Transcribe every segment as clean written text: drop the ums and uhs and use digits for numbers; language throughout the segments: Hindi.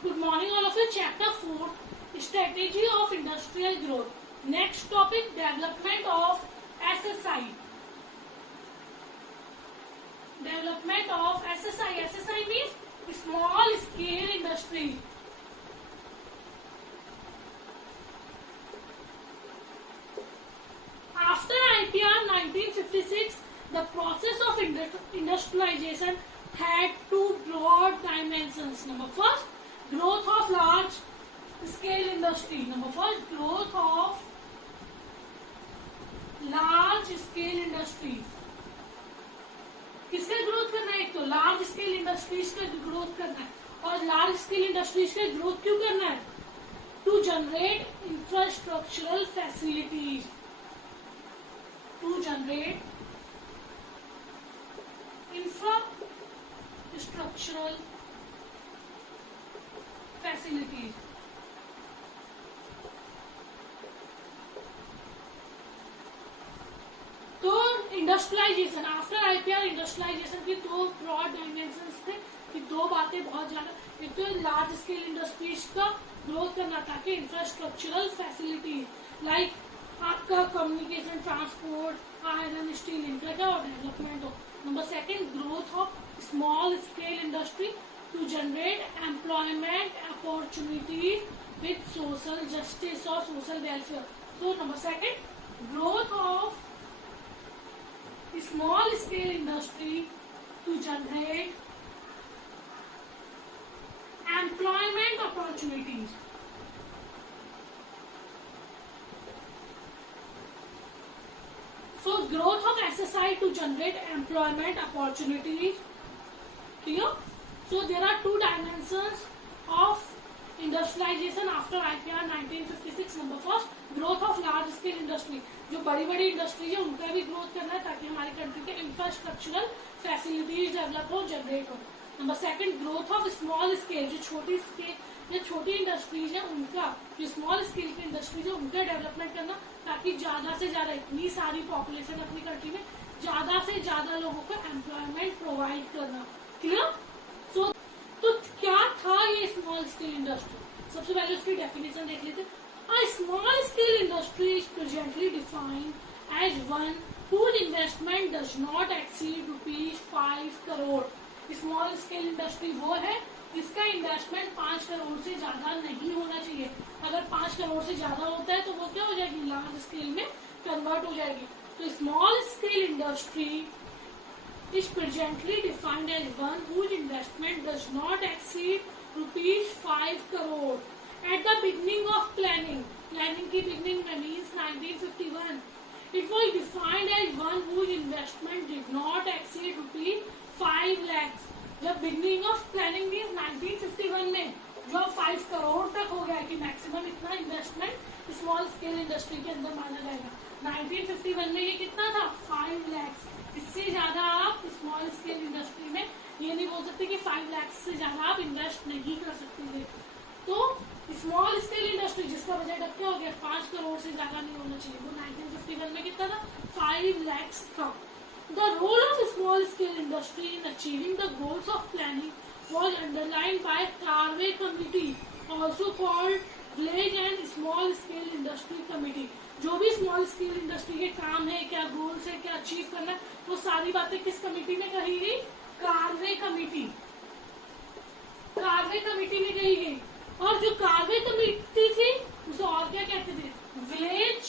Good morning all of you. Chapter 4, Strategy of Industrial Growth. Next topic, Development of SSI. Development of SSI. SSI means Small Scale Industry. After IPR 1956, the process of industrialization had two broad dimensions. Number first, growth of large scale industry. Number first, growth of large scale industry. किसका ग्रोथ करना है? एक तो लार्ज स्केल इंडस्ट्रीज का ग्रोथ करना है. और लार्ज स्केल इंडस्ट्रीज का ग्रोथ क्यों करना है? To generate infrastructural facilities. To generate infrastructural facilities. तो इंडस्ट्रियलाइजेशन, आफ्टर आईपीआर इंडस्ट्रियलाइजेशन की दो ब्रॉड डायमेंशंस थे कि दो बातें बहुत ज्यादा. एक तो लार्ज स्केल इंडस्ट्रीज का ग्रोथ करना ताकि इंफ्रास्ट्रक्चरल फैसिलिटीज लाइक आपका कम्युनिकेशन, ट्रांसपोर्ट, आयरन, स्टील, इनका क्या हो, डेवलपमेंट हो. Number second, growth of small scale industry to generate employment opportunity with social justice और सोशल वेलफेयर. तो number second, growth of small scale industry to generate employment opportunities. So growth of SSI to generate employment opportunities. Clear? So there are two dimensions of industrialisation after IPR 1956. Number first, growth of large scale industry. जो बड़ी बड़ी इंडस्ट्रीज है उनका भी ग्रोथ करना है ताकि हमारी कंट्री के इंफ्रास्ट्रक्चरल फैसिलिटीज डेवलप हो, जनरेट हो. Number second, growth of small scale. जो छोटी इंडस्ट्रीज है उनका, जो स्मॉल स्केल की इंडस्ट्रीज है उनका डेवलपमेंट करना ताकि ज्यादा से ज्यादा, इतनी सारी पॉपुलेशन अपनी कंट्री में, ज्यादा से ज्यादा लोगों को एम्प्लॉयमेंट प्रोवाइड करना. क्लियर? सो तो क्या था ये स्मॉल स्केल इंडस्ट्री? सबसे पहले उसकी डेफिनेशन देख लेते. A small scale industry is presently defined as one whose investment does not exceed ₹5 crore. Small scale industry वो है जिसका इन्वेस्टमेंट 5 करोड़ से ज्यादा नहीं होना चाहिए. अगर 5 करोड़ से ज्यादा होता है तो वो क्या हो जाएगी, लार्ज स्केल में कन्वर्ट हो जाएगी. तो small scale industry is presently defined as one whose investment does not exceed ₹5 crore. At the beginning of planning की beginning में means 1951, it was defined as one whose investment did not exceed ₹5 lakhs. जब beginning of planning means 1951 में जो 5 करोड़ तक हो गया कि मैक्सिमम इतना इन्वेस्टमेंट स्मॉल स्केल इंडस्ट्री के अंदर माना जाएगा. 1951 में ये कितना था, 5 lakhs. इससे ज्यादा आप स्मॉल स्केल इंडस्ट्री में ये नहीं बोल सकते कि 5 लाख से ज्यादा आप इन्वेस्ट नहीं कर सकते थे. तो स्मॉल स्केल इंडस्ट्री जिसका बजट अब क्या हो गया, 5 करोड़ से ज्यादा नहीं होना चाहिए. वो 1951 में कितना था, 5 lakhs था. The role of small scale industry in achieving the goals of planning was underline by Karve committee, also called village and small scale industry committee. जो भी स्मॉल स्केल इंडस्ट्री के काम है, क्या गोल्स है, क्या अचीव करना है, वो सारी बातें किस कमेटी में कही गई, कार्वे कमेटी. कार्वे कमेटी में कही गई. और जो कार्वे कमेटी थी उसे और क्या कहते थे, village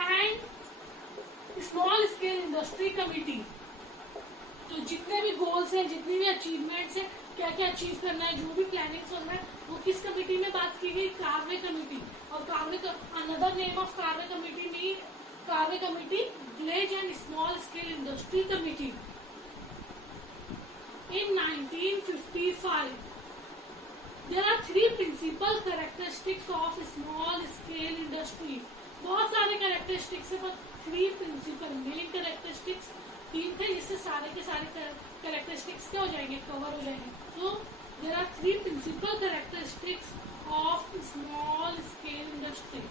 and small scale industry committee. तो जितने भी गोल्स हैं, जितनी भी अचीवमेंट्स हैं, क्या क्या अचीव करना है, जो भी प्लानिंग करना है, वो किस कमेटी में बात की गई, कार्वे कमेटी. और another name of Karve committee में Karve committee village and small scale industry committee. In 1955 there are 3 principal characteristics of small scale industry. बहुत सारे कैरेक्टरिस्टिक्स है पर 3 प्रिंसिपल मेन कैरेक्टरिस्टिक्स 3 थे, जिससे सारे के सारे कैरेक्टरिस्टिक्स क्या हो जाएंगे, कवर हो जाएंगे. So there are 3 principal characteristics of small scale industry.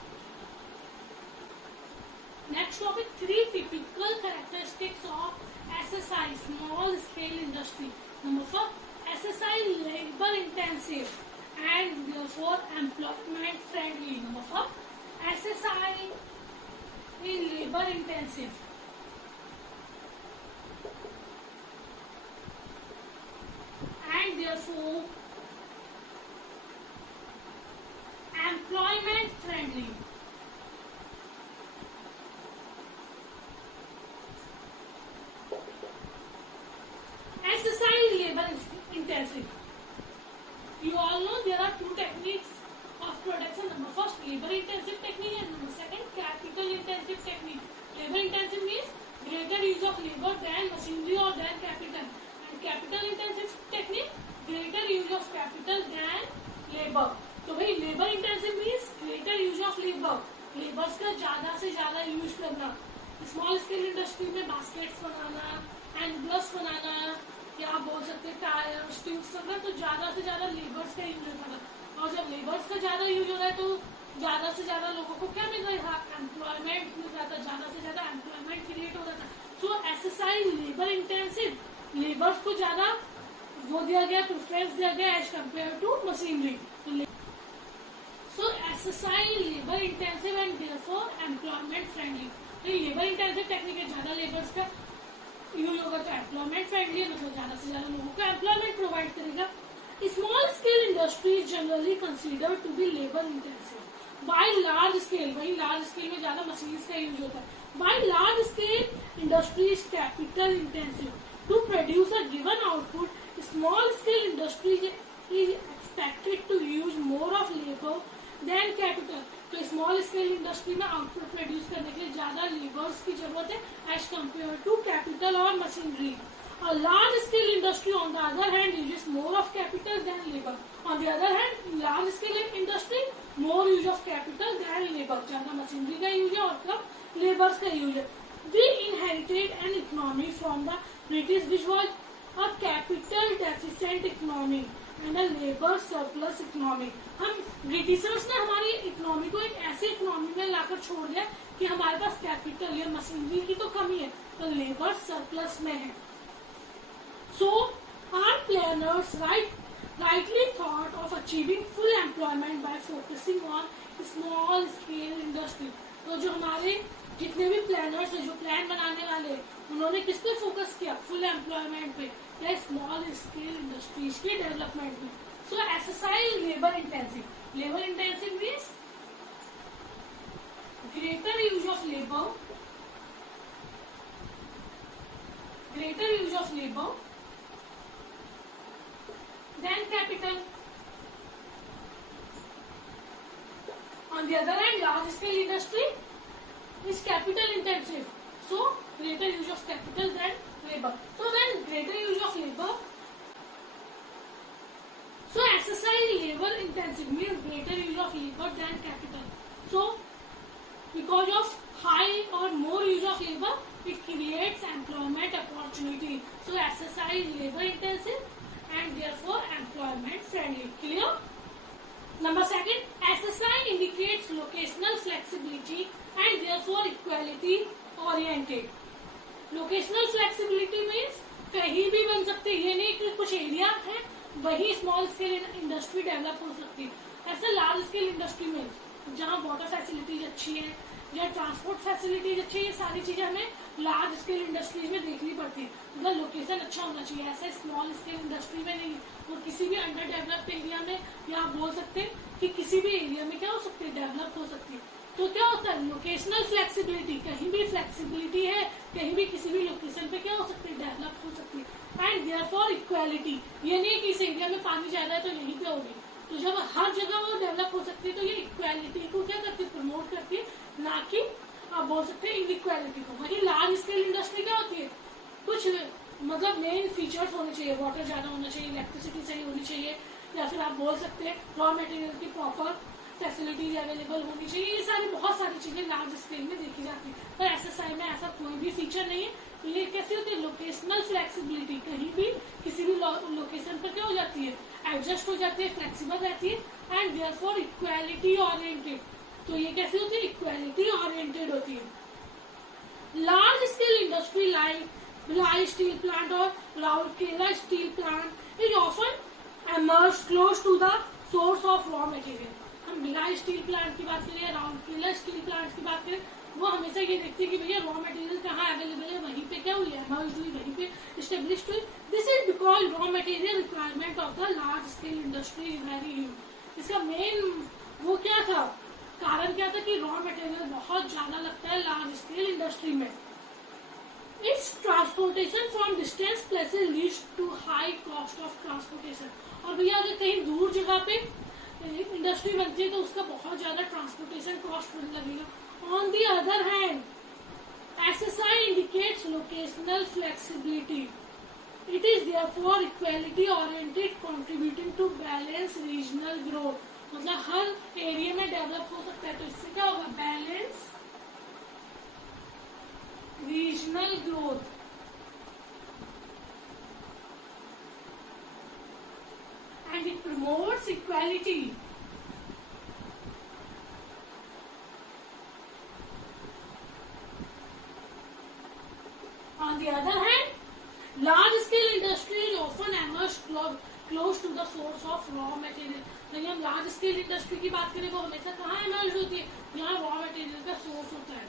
Next topic, 3 typical characteristics of SSI, small scale industry. Number 4, SSI labor intensive and therefore employment friendly. Number 4, SSI in labor intensive and therefore employment friendly. SSI labor intensive. You all know there are two techniques of production. Number first, labor intensive technique, and number second, capital intensive technique. Labor intensive means greater use of labor than machinery or than capital, and capital intensive technique, greater use of capital than labor. तो भाई labour intensive means greater use of labour, labours का ज्यादा से ज्यादा यूज करना. स्मॉल स्केल इंडस्ट्री में बास्केट्स बनाना, एनवलप्स बनाना, या आप बोल सकते हैं टायर, स्टील्स वगैरह, तो ज्यादा से ज्यादा लेबर्स का यूज होता है. और जब लेबर्स का ज्यादा यूज हो रहा है तो ज्यादा से ज्यादा लोगों को क्या मिल रहा है, एम्प्लॉयमेंट मिल रहा था, ज्यादा से ज्यादा एम्प्लॉयमेंट क्रिएट हो रहा था. So SSI labour intensive, labours को ज्यादा वो दिया गया, प्रेफरेंस दिया गया as compare to machinery. So SSI labour intensive and therefore employment friendly. तो लेबर इंटेंसिव टेक्निक है, ज्यादा लेबर्स का यूज होगा तो एम्प्लॉयमेंट फ्रेंडली है, मतलब ज्यादा से ज्यादा लोगों को एम्प्लॉयमेंट प्रोवाइड करेगा. Small scale industry generally considered to be labour intensive by large scale. वही लार्ज स्केल में ज्यादा मशीन्स का यूज होता है. By large scale industry is capital intensive. To produce a given output, small scale industry is expected to use more of labour than capital. तो स्मॉल स्केल इंडस्ट्री में आउटपुट प्रोड्यूस करने के लिए ज्यादा लेबर्स की जरूरत है एज कम्पेयर टू कैपिटल और machinery. A large scale industry on the other hand uses more of capital than labor. On the other hand, large scale industry more use of capital than labor. ज्यादा मशीनरी का यूज है और कम लेबर्स का यूज है. We inherited an economy from the British which was a capital deficient economy and a labor surplus economy. हम ब्रिटिशर्स ने हमारी इकोनॉमी को एक ऐसी इकोनॉमी में लाकर छोड़ दिया कि हमारे पास कैपिटल या मशीनरी की तो कमी है, तो लेबर सरप्लस में है. So, our planners rightly thought of achieving full employment by focusing on small scale industry. तो जो हमारे जितने भी प्लानर्स हैं, जो प्लान बनाने वाले, उन्होंने किस पे फोकस किया, फुल एम्प्लॉयमेंट पे या स्मॉल स्केल इंडस्ट्रीज के डेवलपमेंट पे. So SSI labour intensive. Labour intensive means greater use of labour, greater use of labour than capital. On the other hand, large scale industry is capital intensive, so greater use of capital than labor. So when greater use of labor, so SSI labor intensive means greater use of labor than capital. So because of high or more use of labor, it creates employment opportunity. So SSI labor intensive and therefore employment friendly. Clear? Number second, SSI indicates locational flexibility and therefore equality oriented. Locational flexibility means कहीं भी बन सकते, ये नहीं कि कुछ एरिया है वही स्मॉल स्केल इंडस्ट्री डेवलप हो सकती है. ऐसा लार्ज स्केल इंडस्ट्री में जहाँ वाटर फैसिलिटीज अच्छी है या ट्रांसपोर्ट फैसिलिटीज अच्छी है, ये सारी चीजें हमें लार्ज स्केल इंडस्ट्रीज में देखनी पड़ती है. मतलब लोकेशन अच्छा होना चाहिए. ऐसे स्मॉल स्केल इंडस्ट्री में नहीं, वो किसी भी अंडर डेवलप्ड एरिया में, या आप बोल सकते हैं कि किसी भी एरिया में क्या हो सकती है, डेवलप हो सकती है. तो क्या होता है, लोकेशनल फ्लेक्सिबिलिटी, कहीं भी फ्लेक्सिबिलिटी है, कहीं भी किसी भी लोकेशन पे क्या हो सकती है, डेवलप हो सकती है. एंड देयरफॉर इक्वालिटी, ये नहीं कि इस एरिया में पानी ज्यादा है तो यहीं पे होगी. तो जब हर जगह वो डेवलप हो सकती है तो ये इक्वालिटी को क्या करती है, प्रमोट करती है, ना कि आप बोल सकते हैं इनइक्वालिटी को. वही लार्ज स्केल इंडस्ट्री क्या होती है, कुछ मतलब मेन फीचर्स होने चाहिए, वाटर ज्यादा होना चाहिए, इलेक्ट्रिसिटी सही होनी चाहिए, या फिर आप बोल सकते हैं रॉ मटेरियल की प्रॉपर फैसिलिटीज अवेलेबल होनी चाहिए. ये सारी बहुत सारी चीजें लार्ज स्केल में देखी जाती है. पर एसएसआई में ऐसा कोई भी फीचर नहीं है. तो ये कैसे होती है, लोकेशनल फ्लेक्सिबिलिटी, कहीं भी किसी भी लोकेशन पर क्या हो जाती है, एडजस्ट हो जाती है, फ्लेक्सिबल रहती है. एंड देयरफॉर इक्वालिटी ओरिएंटेड, तो ये कैसे होती है, इक्वालिटी ओरिएंटेड होती है. Large scale industry like Bhilai steel plant और Rourkela steel plant is often emerged close to the source of raw material. हम भिलाई स्टील प्लांट की बात करें, राउरकेला स्टील प्लांट की बात करें, वो हमेशा ये देखते हैं कि भैया रॉ मटेरियल कहाँ अवेलेबल है, वहीं पे क्या हुई, एमर्ज हुई, वहीं पे इस्टेब्लिश हुई. This is because raw material requirement of the large scale industry is very huge. इसका मेन वो क्या था, कारण क्या था कि रॉ मटेरियल बहुत ज्यादा लगता है लार्ज स्केल इंडस्ट्री में. Its transportation from distance places leads to high cost of transportation. और भैया अगर कहीं दूर जगह पे इंडस्ट्री बनती है तो उसका बहुत ज्यादा ट्रांसपोर्टेशन कॉस्ट लगेगा. On the other hand SSI indicates locational flexibility. It is therefore equality oriented, contributing to balance regional growth. मतलब हर एरिया में डेवलप हो सकता है, तो इससे क्या होगा, balance regional growth. And it promotes equality. On the other hand, large-scale industry is often emerged close to the source of raw material. यदि हम लार्ज स्केल इंडस्ट्री की बात करें, वो हमेशा कहाँ इमर्ज होती है, यहाँ रॉ मटेरियल का सोर्स होता है.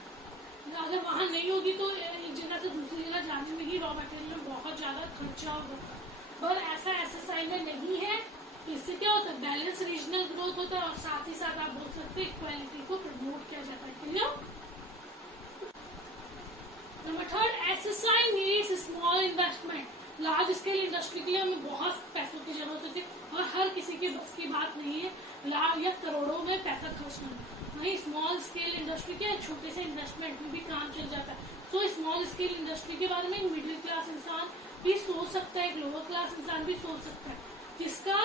अगर वहाँ नहीं होगी तो एक जगह से दूसरी जगह जाने में ही रॉ मटेरियल में बहुत ज्यादा खर्चा होगा. पर ऐसा SSI में नहीं है. तो इससे क्या होता है, बैलेंस रीजनल ग्रोथ होता है, और साथ ही साथ आप बोल सकते हैं इक्वालिटी को प्रमोट किया जाता है. Clear. Number third, SSI needs small investment. Large scale industry के लिए हमें बहुत पैसों की जरूरत होती है, और हर किसी के बस की बात नहीं है लाख या करोड़ों में पैसा खर्च करना. वहीं स्मॉल स्केल इंडस्ट्री क्या है, छोटे से इन्वेस्टमेंट में भी काम चल जाता है. सो स्मॉल स्केल इंडस्ट्री के बारे में एक मिडिल क्लास इंसान भी सोच सकता है, एक लोअर क्लास इंसान भी सोच सकता है, जिसका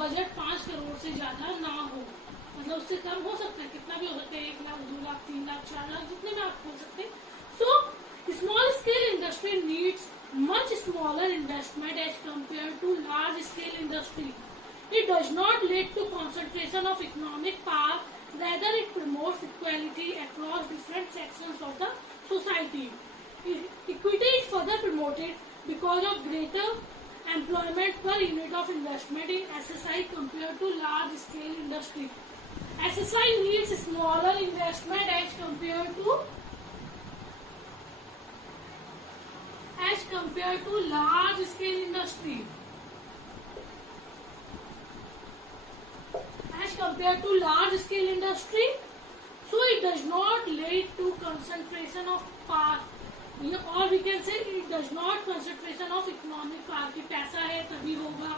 बजट 5 करोड़ से ज्यादा ना हो. मतलब उससे कम हो सकता है, कितना भी हो सकता है, 1 लाख, 2 लाख, 3 लाख, 4 लाख, जितने में आप खोल सकते हैं. So small scale industry needs much smaller investment as compared to large scale industry. It does not lead to concentration of economic power, rather it promotes equality across different sections of the society. Equity is further promoted because of greater employment per unit of investment in SSI compared to large scale industry. SSI needs smaller investment as compared to large scale industry. As compared to large scale industry, so it does not lead to concentration of power, or we can say it does not concentration of economic power. कि पैसा है तभी होगा,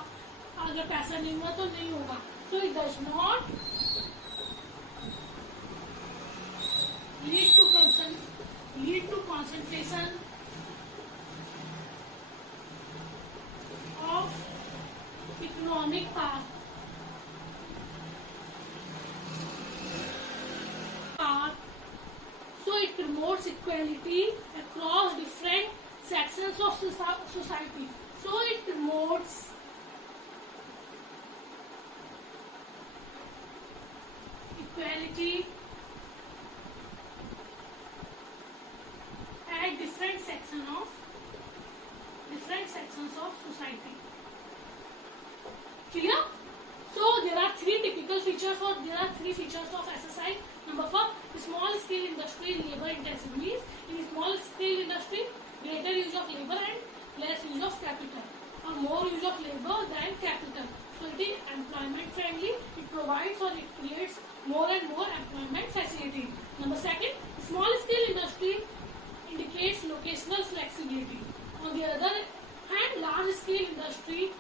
अगर पैसा नहीं हुआ तो नहीं होगा. So it does not lead to concentration of economic power. So it promotes equality across different sections of society. So it promotes equality at different sections of society. Clear? So there are 3 typical features, or there are 3 features of SSI. Number 4, small scale industry labor intensive, means in small scale industry greater use of labor and less use of capital, or more use of labor than capital. So it is employment friendly. It provides or it creates more and more employment facility. Number 2, small scale industry indicates locational flexibility. On the other hand, large scale industry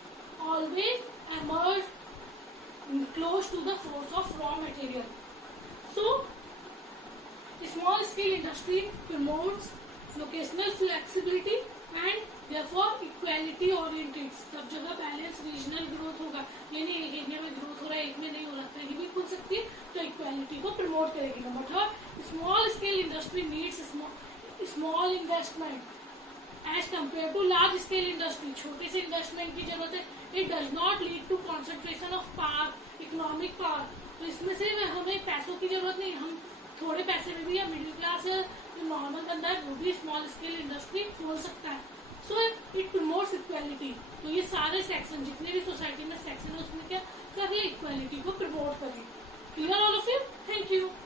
always emerge close to the source of raw material. So small scale industry promotes locational flexibility and therefore equality oriented. सब जगह बैलेंस रीजनल ग्रोथ होगा, यानी एक एरिया में ग्रोथ हो रहा है, एक में नहीं हो रहा, कहीं भी खुल सकती है, तो इक्वालिटी को प्रमोट करेगी. Number 3, small scale industry needs small investment as compare to large scale industry. छोटे से इन्वेस्टमेंट की जरूरत है. It does not lead to concentration of power, economic power. तो इसमें से हमें पैसों की जरूरत नहीं, हम थोड़े पैसे में भी, या मिडिल क्लास या जो नॉर्मल बंदा है वो भी स्मॉल स्केल इंडस्ट्री खोल सकता है. So it promotes equality. तो ये सारे सेक्शन, जितने भी सोसाइटी में सेक्शन है, इक्वालिटी को प्रमोट करें. Clear all of you? Thank you.